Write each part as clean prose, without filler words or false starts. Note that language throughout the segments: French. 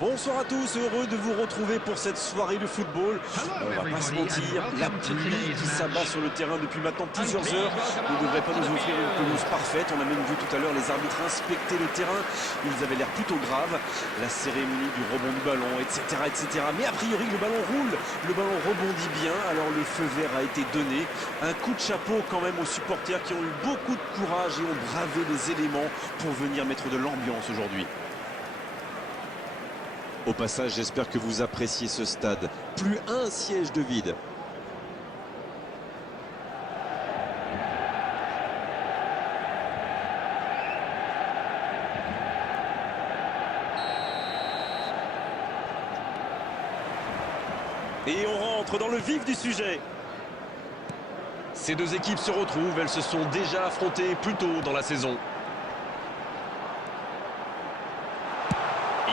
Bonsoir à tous, heureux de vous retrouver pour cette soirée de football. On va pas se mentir, la pluie qui s'abat sur le terrain depuis maintenant plusieurs heures ne devrait pas nous offrir une pelouse parfaite. On a même vu tout à l'heure les arbitres inspecter le terrain, ils avaient l'air plutôt graves. La cérémonie du rebond du ballon, etc., etc. Mais a priori le ballon roule, le ballon rebondit bien, alors le feu vert a été donné. Un coup de chapeau quand même aux supporters qui ont eu beaucoup de courage et ont bravé les éléments pour venir mettre de l'ambiance aujourd'hui. Au passage, j'espère que vous appréciez ce stade. Plus un siège de vide. Et on rentre dans le vif du sujet. Ces deux équipes se retrouvent, elles se sont déjà affrontées plus tôt dans la saison.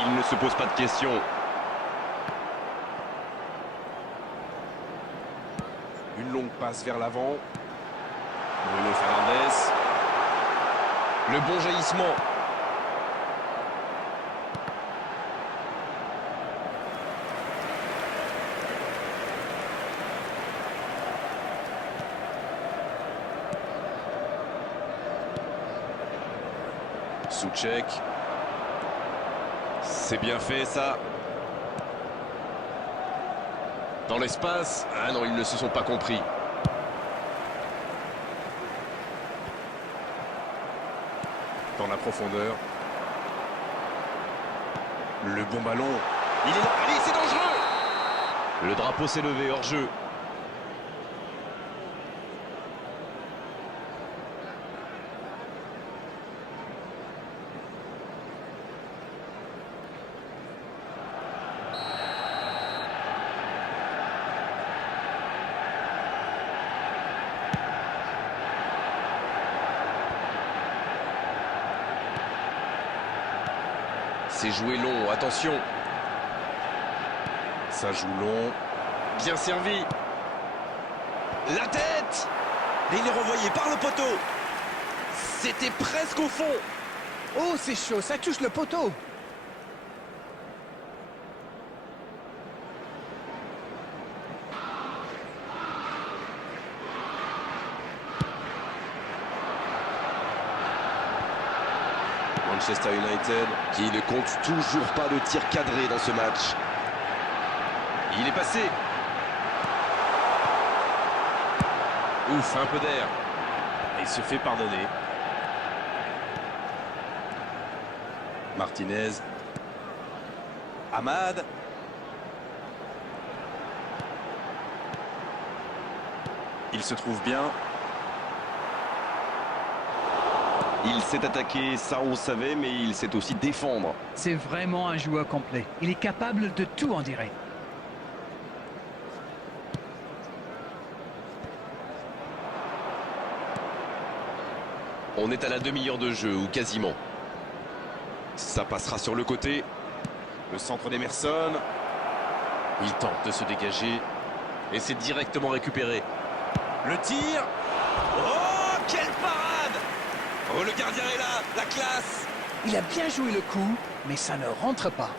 Il ne se pose pas de questions. Une longue passe vers l'avant. Bruno Fernandes. Le bon jaillissement. Souček. C'est bien fait ça. Dans l'espace. Ah non, ils ne se sont pas compris. Dans la profondeur. Le bon ballon. Il est là. Allez, c'est dangereux. Le drapeau s'est levé hors jeu. C'est joué long, attention. Ça joue long. Bien servi. La tête. Et il est renvoyé par le poteau. C'était presque au fond. Oh, c'est chaud, ça touche le poteau. Manchester United qui ne compte toujours pas de tir cadré dans ce match. Il est passé. Ouf, un peu d'air. Il se fait pardonner. Martinez. Amad. Il se trouve bien. Il s'est attaqué, ça on le savait, mais il sait aussi défendre. C'est vraiment un joueur complet. Il est capable de tout, on dirait. On est à la demi-heure de jeu, ou quasiment. Ça passera sur le côté. Le centre d'Emerson. Il tente de se dégager. Et c'est directement récupéré. Le tir. Oh, quelle parade! Oh, le gardien est là, la classe! Il a bien joué le coup, mais ça ne rentre pas.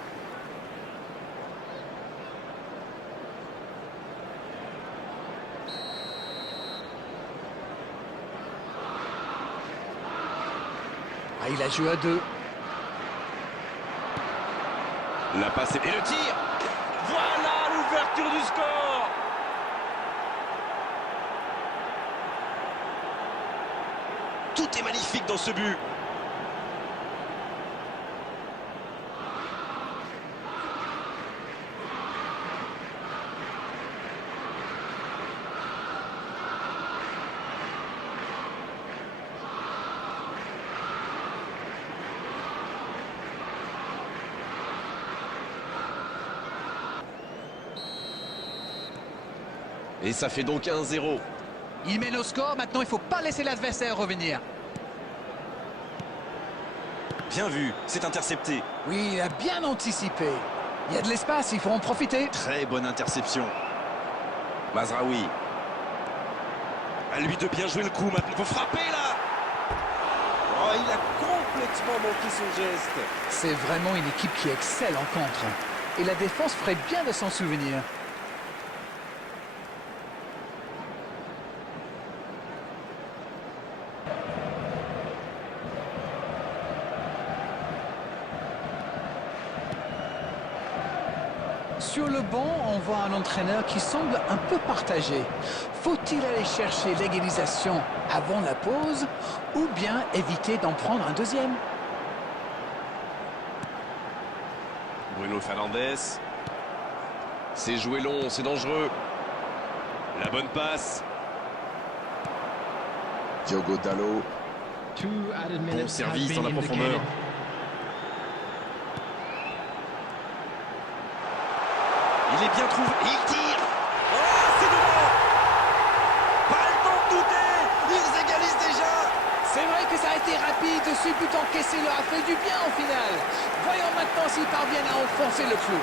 Ah, il a joué à deux. La passe et le tir! Voilà l'ouverture du score! Tout est magnifique dans ce but. Et ça fait donc 1-0. Il mène au score, maintenant il ne faut pas laisser l'adversaire revenir. Bien vu, c'est intercepté. Oui, il a bien anticipé. Il y a de l'espace, il faut en profiter. Très bonne interception. Mazraoui. À lui de bien jouer le coup maintenant. Il faut frapper là. Oh, il a complètement vraiment manqué son geste. C'est vraiment une équipe qui excelle en contre. Et la défense ferait bien de s'en souvenir. Sur le banc, on voit un entraîneur qui semble un peu partagé. Faut-il aller chercher l'égalisation avant la pause ou bien éviter d'en prendre un deuxième? Bruno Fernandes. C'est joué long, c'est dangereux. La bonne passe. Diogo Dalot. Bon service dans la profondeur. Il est bien trouvé. Il tire. Oh, c'est devant. Pas le temps de douter. Ils égalisent déjà. C'est vrai que ça a été rapide, ce but encaissé leur a fait du bien au final. Voyons maintenant s'ils parviennent à enfoncer le clou.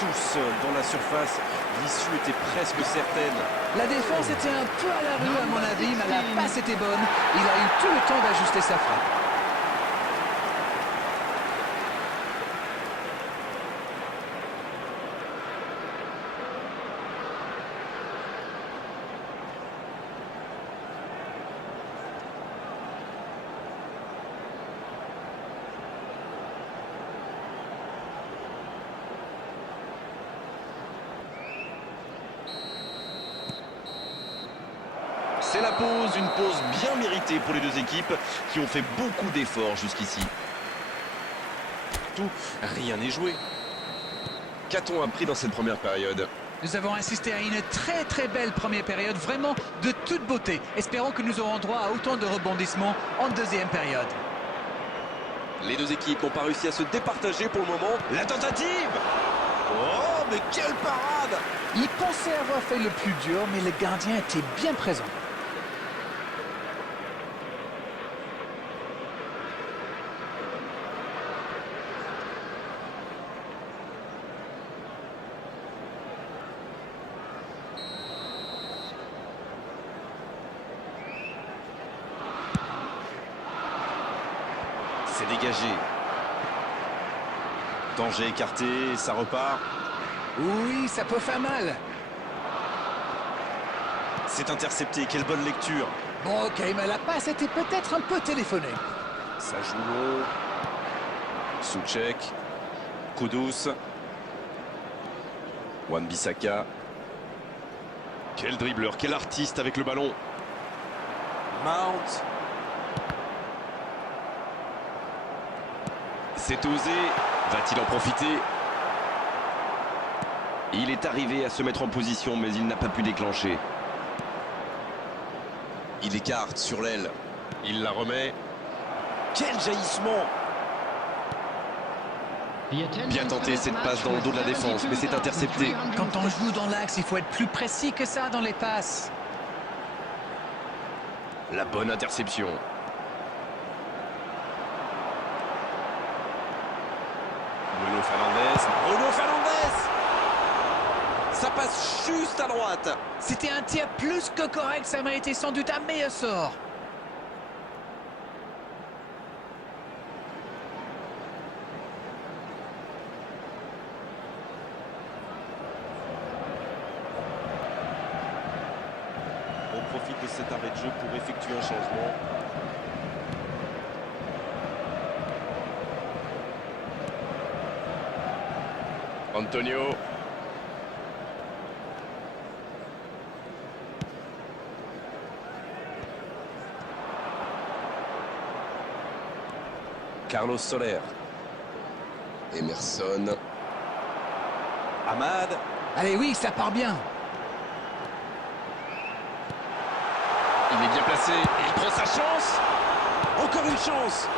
Tout seul dans la surface, l'issue était presque certaine. La défense était un peu à la rue à mon avis, mais la passe était bonne. Il a eu tout le temps d'ajuster sa frappe. C'est la pause, une pause bien méritée pour les deux équipes qui ont fait beaucoup d'efforts jusqu'ici. Tout, rien n'est joué. Qu'a-t-on appris dans cette première période? Nous avons assisté à une très belle première période, vraiment de toute beauté. Espérons que nous aurons droit à autant de rebondissements en deuxième période. Les deux équipes n'ont pas réussi à se départager pour le moment. La tentative! Oh, mais quelle parade! Il pensait avoir fait le plus dur, mais le gardien était bien présent. C'est dégagé. Danger écarté, ça repart. Oui, ça peut faire mal. C'est intercepté, quelle bonne lecture. Bon, ok, mais la passe était peut-être un peu téléphonée. Ça joue long. Souček. Kudus. Wan-Bissaka. Quel dribbleur, quel artiste avec le ballon. Mount. C'est osé. Va-t-il en profiter? Il est arrivé à se mettre en position, mais il n'a pas pu déclencher. Il écarte sur l'aile. Il la remet. Quel jaillissement! Bien tenté cette passe dans le dos de la défense, mais c'est intercepté. Quand on joue dans l'axe, il faut être plus précis que ça dans les passes. La bonne interception. Bruno Fernandes. Bruno Fernandes! Ça passe juste à droite. C'était un tir plus que correct, ça m'a été sans doute un meilleur sort. On profite de cet arrêt de jeu pour effectuer un changement. Antonio. Carlos Soler. Emerson. Amad. Allez, oui, ça part bien. Il est bien placé. Il prend sa chance. Encore une chance.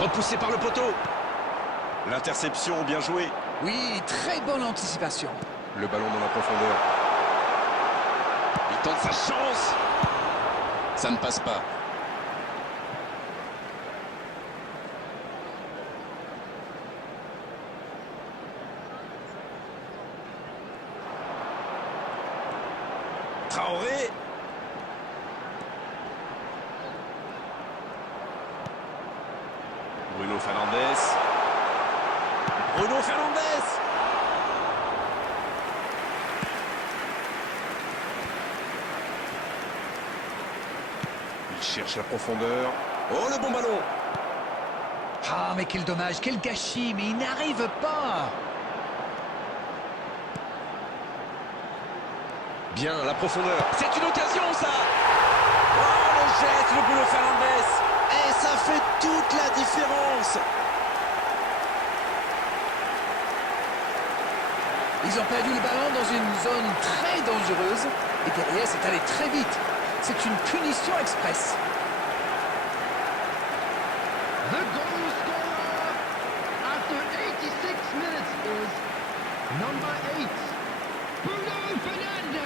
Repoussé par le poteau. L'interception, bien joué. Oui, très bonne anticipation. Le ballon dans la profondeur. Il tente sa chance. Ça ne passe pas. Traoré. Bruno Fernandes. Bruno Fernandes. Il cherche la profondeur. Oh, le bon ballon. Ah, mais quel dommage, quel gâchis, mais il n'arrive pas. Bien, la profondeur. C'est une occasion, ça. Oh, le geste de Bruno Fernandes. Et ça fait toute la différence. Ils ont perdu le ballon dans une zone très dangereuse. Et derrière, c'est allé très vite. C'est une punition express. The goal scorer after 86 minutes is number 8, Bruno Fernandes.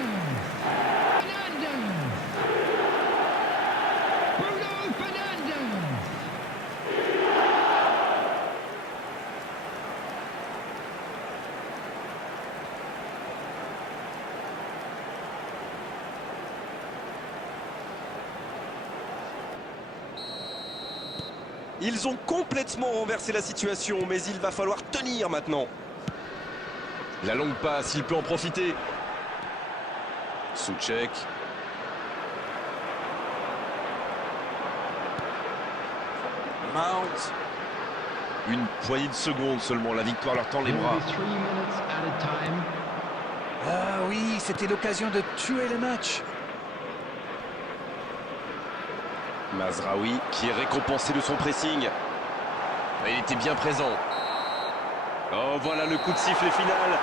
Bruno Fernandes. Ils ont complètement renversé la situation, mais il va falloir tenir maintenant. La longue passe, il peut en profiter. Souček. Mount. Une poignée de secondes seulement, la victoire leur tend les bras. Only 3 minutes at a time. Ah oui, c'était l'occasion de tuer le match. Mazraoui qui est récompensé de son pressing. Et il était bien présent. Oh, voilà le coup de sifflet final.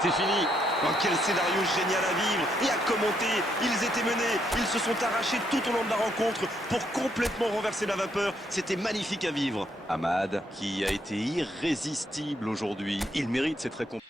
C'est fini. Oh, quel scénario génial à vivre et à commenter. Ils étaient menés, ils se sont arrachés tout au long de la rencontre pour complètement renverser la vapeur. C'était magnifique à vivre. Amad qui a été irrésistible aujourd'hui. Il mérite cette récompense.